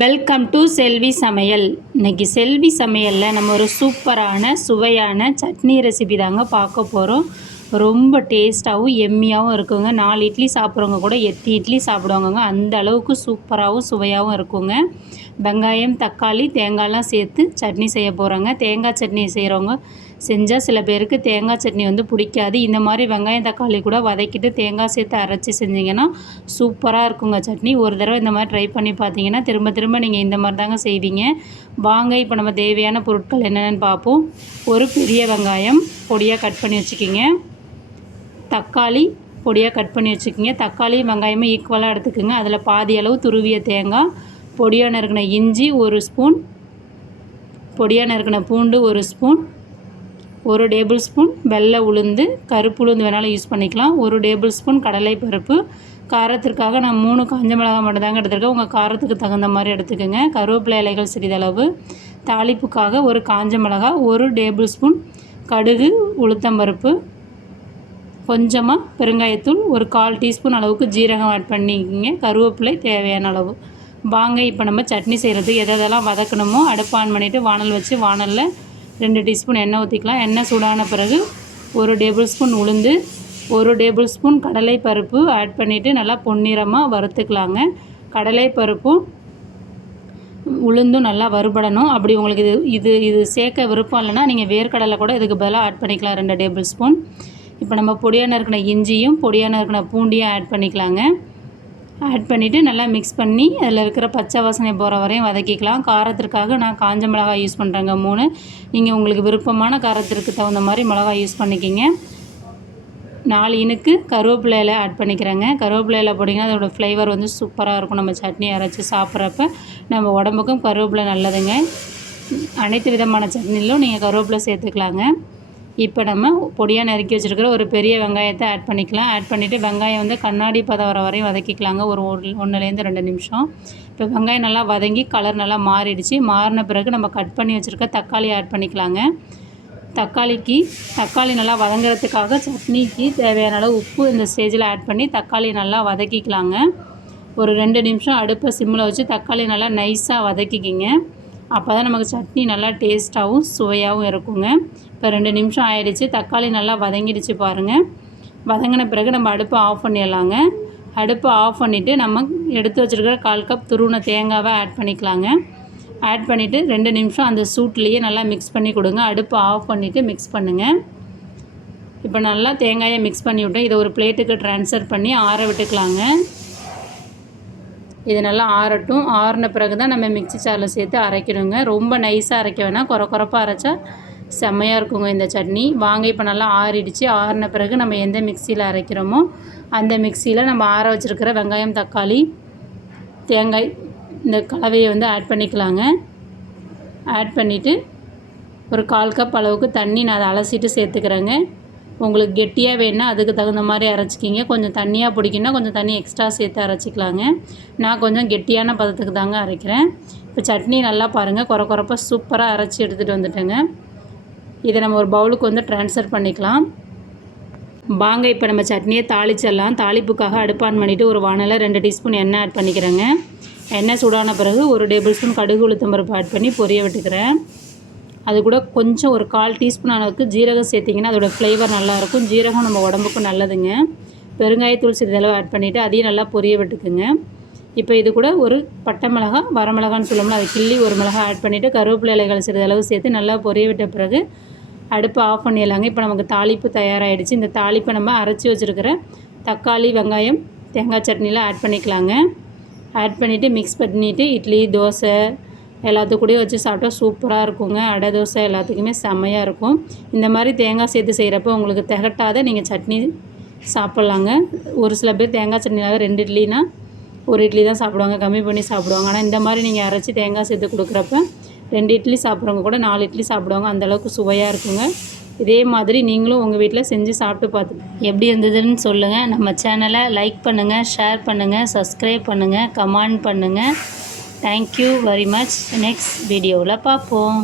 Welcome to செல்வி சமையல். இன்றைக்கி செல்வி சமையலில் நம்ம ஒரு சூப்பரான சுவையான சட்னி ரெசிபி தாங்க பார்க்க போகிறோம். ரொம்ப டேஸ்ட்டாகவும் எம்மியாகவும் இருக்குங்க. 4 இட்லி சாப்பிட்றவங்க கூட 8 இட்லி சாப்பிடுவாங்கங்க. அந்த அளவுக்கு சூப்பராகவும் சுவையாகவும் இருக்குங்க. வெங்காயம், தக்காளி, தேங்காய்லாம் சேர்த்து சட்னி செய்ய போகிறாங்க. தேங்காய் சட்னி செய்கிறவங்க செஞ்சால் சில பேருக்கு தேங்காய் சட்னி பிடிக்காது. இந்த மாதிரி வெங்காயம், தக்காளி கூட வதக்கிட்டு தேங்காய் சேர்த்து அரைச்சி செஞ்சிங்கன்னா சூப்பராக இருக்குங்க சட்னி. ஒரு தடவை இந்த மாதிரி ட்ரை பண்ணி பார்த்தீங்கன்னா திரும்ப திரும்ப நீங்கள் இந்த மாதிரி தாங்க செய்வீங்க. வாங்க இப்போ நம்ம தேவையான பொருட்கள் என்னென்னு பார்ப்போம். ஒரு பெரிய வெங்காயம் பொடியாக கட் பண்ணி வச்சுக்கிங்க. தக்காளி பொடியாக கட் பண்ணி வச்சுக்கிங்க. தக்காளியும் வெங்காயமும் ஈக்குவலாக எடுத்துக்கோங்க. அதில் பாதி அளவு துருவிய தேங்காய், பொடியாக நறுக்கின இஞ்சி 1 ஸ்பூன், பொடியாக நறுக்கின பூண்டு 1 ஸ்பூன், 1 டேபிள் ஸ்பூன் வெள்ளை உளுந்து, கருப்பு உளுந்து வேணாலும் யூஸ் பண்ணிக்கலாம், 1 டேபிள் ஸ்பூன் கடலை பருப்பு. காரத்திற்காக நான் 3 காஞ்ச மிளகாய் மட்டும் தாங்க எடுத்துருக்கேன். உங்கள் காரத்துக்கு தகுந்த மாதிரி எடுத்துக்கோங்க. கருவேப்பிலை இலைகள் சிறிதளவு. தாளிப்புக்காக 1 காஞ்ச மிளகாய், 1 டேபிள் ஸ்பூன் கடுகு, உளுத்தம்பருப்பு, கொஞ்சமாக பெருங்காயத்தூள், 1/4 டீஸ்பூன் அளவுக்கு ஜீரகம் ஆட் பண்ணிக்கிங்க. கருவேப்பிலை தேவையான அளவு. வாங்க இப்போ நம்ம சட்னி செய்கிறதுக்கு எதெல்லாம் வதக்கணுமோ அடுப்பு ஆன் பண்ணிவிட்டு வானல் வச்சு வானலில் 2 டீஸ்பூன் எண்ணெய் ஊற்றிக்கலாம். எண்ணெய் சூடான பிறகு 1 டேபிள் ஸ்பூன் உளுந்து, 1 டேபிள் ஸ்பூன் கடலை பருப்பு ஆட் பண்ணிவிட்டு நல்லா பொன்னிறமாக வறுத்துக்கலாங்க. கடலை பருப்பும் உளுந்தும் நல்லா வறுபடணும். அப்படி உங்களுக்கு இது சேர்க்க விருப்பம் இல்லைன்னா நீங்கள் வேர்க்கடலை கூட இதுக்கு பதிலாக ஆட் பண்ணிக்கலாம், 2 டேபிள் ஸ்பூன். இப்போ நம்ம பொடியாக நறுக்கின இஞ்சியும் பொடியாக நறுக்கின பூண்டியும் ஆட் பண்ணிக்கலாங்க. ஆட் பண்ணிவிட்டு நல்லா மிக்ஸ் பண்ணி அதில் இருக்கிற பச்சை வாசனை போகிற வரையும் வதக்கிக்கலாம். காரத்திற்காக நான் காஞ்ச மிளகாய் யூஸ் பண்ணுறேங்க 3. நீங்கள் உங்களுக்கு விருப்பமான காரத்திற்கு தகுந்த மாதிரி மிளகாய் யூஸ் பண்ணிக்கிங்க. 4 இனுக்கு கருவேப்பிலை இலை ஆட் பண்ணிக்கிறேங்க. கருவேப்பிலை இலை போட்டிங்கன்னா அதோடய ஃப்ளேவர் சூப்பராக இருக்கும். நம்ம சட்னி அரைச்சி சாப்பிட்றப்ப நம்ம உடம்புக்கும் கருவேப்பிலை நல்லதுங்க. அனைத்து விதமான சட்னிலும் நீங்கள் கருவேப்பிலை சேர்த்துக்கலாங்க. இப்போ நம்ம பொடியாக நறுக்கி வச்சுருக்கிற ஒரு பெரிய வெங்காயத்தை ஆட் பண்ணிக்கலாம். ஆட் பண்ணிவிட்டு வெங்காயம் கண்ணாடி பதம் வர வரையும் வதக்கிக்கலாங்க. ஒரு 1லேருந்து 2 நிமிஷம். இப்போ வெங்காயம் நல்லா வதங்கி கலர் நல்லா மாறிடுச்சு. மாறின பிறகு நம்ம கட் பண்ணி வச்சுருக்க தக்காளி ஆட் பண்ணிக்கலாங்க. தக்காளி நல்லா வதங்குறதுக்காக சட்னிக்கு தேவையான அளவு உப்பு இந்த ஸ்டேஜில் ஆட் பண்ணி தக்காளி நல்லா வதக்கிக்கலாங்க. ஒரு 2 நிமிஷம் அடுப்பை சிம்மில் வச்சு தக்காளி நல்லா நைஸாக வதக்கிக்கிங்க. அப்போ தான் நமக்கு சட்னி நல்லா டேஸ்ட்டாகவும் சுவையாகவும் இருக்குங்க. இப்போ 2 நிமிஷம் ஆகிடுச்சு. தக்காளி நல்லா வதங்கிடுச்சு பாருங்கள். வதங்கின பிறகு நம்ம அடுப்பை ஆஃப் பண்ணிடலாங்க. அடுப்பை ஆஃப் பண்ணிவிட்டு நம்ம எடுத்து வச்சுருக்கிற 1/4 கப் துருவின தேங்காவை ஆட் பண்ணிக்கலாங்க. ஆட் பண்ணிவிட்டு 2 நிமிஷம் அந்த சூட்லேயே நல்லா மிக்ஸ் பண்ணி கொடுங்க. அடுப்பை ஆஃப் பண்ணிவிட்டு மிக்ஸ் பண்ணுங்கள். இப்போ நல்லா தேங்காயை மிக்ஸ் பண்ணி விட்டோம். இதை ஒரு பிளேட்டுக்கு ட்ரான்ஸ்ஃபர் பண்ணி ஆற விட்டுக்கலாங்க. இது நல்லா ஆறட்டும். ஆறின பிறகு தான் நம்ம மிக்ஸி ஜாரில் சேர்த்து அரைக்கணுங்க. ரொம்ப நைஸாக அரைக்க வேணாம், குறப்பாக அரைச்சா செம்மையாக இருக்குங்க இந்த சட்னி. வாங்க இப்போ நல்லா ஆறிடுச்சு. ஆறின பிறகு நம்ம எந்த மிக்சியில் அரைக்கிறோமோ அந்த மிக்சியில் நம்ம ஆற வச்சுருக்கிற வெங்காயம், தக்காளி, தேங்காய் இந்த கலவையை ஆட் பண்ணிக்கலாங்க. ஆட் பண்ணிவிட்டு ஒரு 1/4 கப் அளவுக்கு தண்ணி நான் அதை அலசிட்டு சேர்த்துக்கிறேங்க. உங்களுக்கு கெட்டியாக வேணுன்னா அதுக்கு தகுந்த மாதிரி அரைச்சிக்கிங்க. கொஞ்சம் தண்ணியாக பிடிக்குன்னா கொஞ்சம் தண்ணி எக்ஸ்ட்ரா சேர்த்து அரைச்சிக்கலாங்க. நான் கொஞ்சம் கெட்டியான பதத்துக்கு தாங்க அரைக்கிறேன். இப்போ சட்னி நல்லா பாருங்கள், குறப்பாக சூப்பராக அரைச்சி எடுத்துகிட்டு வந்துட்டேங்க. இதை நம்ம ஒரு பவுலுக்கு ட்ரான்ஸ்ஃபர் பண்ணிக்கலாம். வாங்க இப்போ நம்ம சட்னியை தாளிச்சிடலாம். தாளிப்புக்காக அடுப்பு ஆன் பண்ணிவிட்டு ஒரு வானலில் 2 டீஸ்பூன் எண்ணெய் ஆட் பண்ணிக்கிறேங்க. எண்ணெய் சூடான பிறகு 1 டேபிள் ஸ்பூன் கடுகு, உளுத்தம்பருப்பு ஆட் பண்ணி பொரிய விட்டுக்கிறேன். அது கூட கொஞ்சம் ஒரு 1/4 டீஸ்பூன் அளவுக்கு ஜீரகம் சேர்த்திங்கன்னா அதோடய ஃப்ளேவர் நல்லாயிருக்கும். ஜீரகம் நம்ம உடம்புக்கும் நல்லதுங்க. பெருங்காயத்தூள் சிறிதளவு ஆட் பண்ணிவிட்டு அதையும் நல்லா பொரிய விட்டுக்குங்க. இப்போ இது கூட ஒரு பட்டை மிளகாய், வரமிளகான்னு சொல்லணும்னா அது கிள்ளி 1 மிளகாய் ஆட் பண்ணிவிட்டு கருவேப்பிலை இலைகள் சிறிதளவு சேர்த்து நல்லா பொரிய விட்ட பிறகு அடுப்பை ஆஃப் பண்ணிடலாங்க. இப்போ நமக்கு தாளிப்பு தயாராகிடுச்சு. இந்த தாளிப்பை நம்ம அரைச்சி வச்சுருக்கிற தக்காளி, வெங்காயம், தேங்காய் சட்னியில் ஆட் பண்ணிக்கலாங்க. ஆட் பண்ணிவிட்டு மிக்ஸ் பண்ணிவிட்டு இட்லி, தோசை எல்லாத்துக்கூடயும் வச்சு சாப்பிட்டா சூப்பராக இருக்குங்க. அடை, தோசை எல்லாத்துக்குமே செம்மையாக இருக்கும். இந்த மாதிரி தேங்காய் சேர்த்து செய்கிறப்ப உங்களுக்கு திகட்டாத நீங்கள் சட்னி சாப்பிட்லாங்க. ஒரு சில பேர் தேங்காய் சட்னியாக 2 இட்லினா 1 இட்லி தான் சாப்பிடுவாங்க, கம்மி பண்ணி சாப்பிடுவாங்க. ஆனால் இந்த மாதிரி நீங்கள் அரைச்சி தேங்காய் சேர்த்து கொடுக்குறப்ப 2 இட்லி சாப்பிட்றவங்க கூட 4 இட்லி சாப்பிடுவாங்க. அந்தளவுக்கு சுவையாக இருக்குங்க. இதே மாதிரி நீங்களும் உங்கள் வீட்டில் செஞ்சு சாப்பிட்டு பார்த்து எப்படி இருந்ததுன்னு சொல்லுங்கள். நம்ம சேனலை லைக் பண்ணுங்கள், ஷேர் பண்ணுங்கள், சப்ஸ்கிரைப் பண்ணுங்கள், கமெண்ட் பண்ணுங்கள். Thank you very much. நெக்ஸ்ட் வீடியோவில் பார்ப்போம்.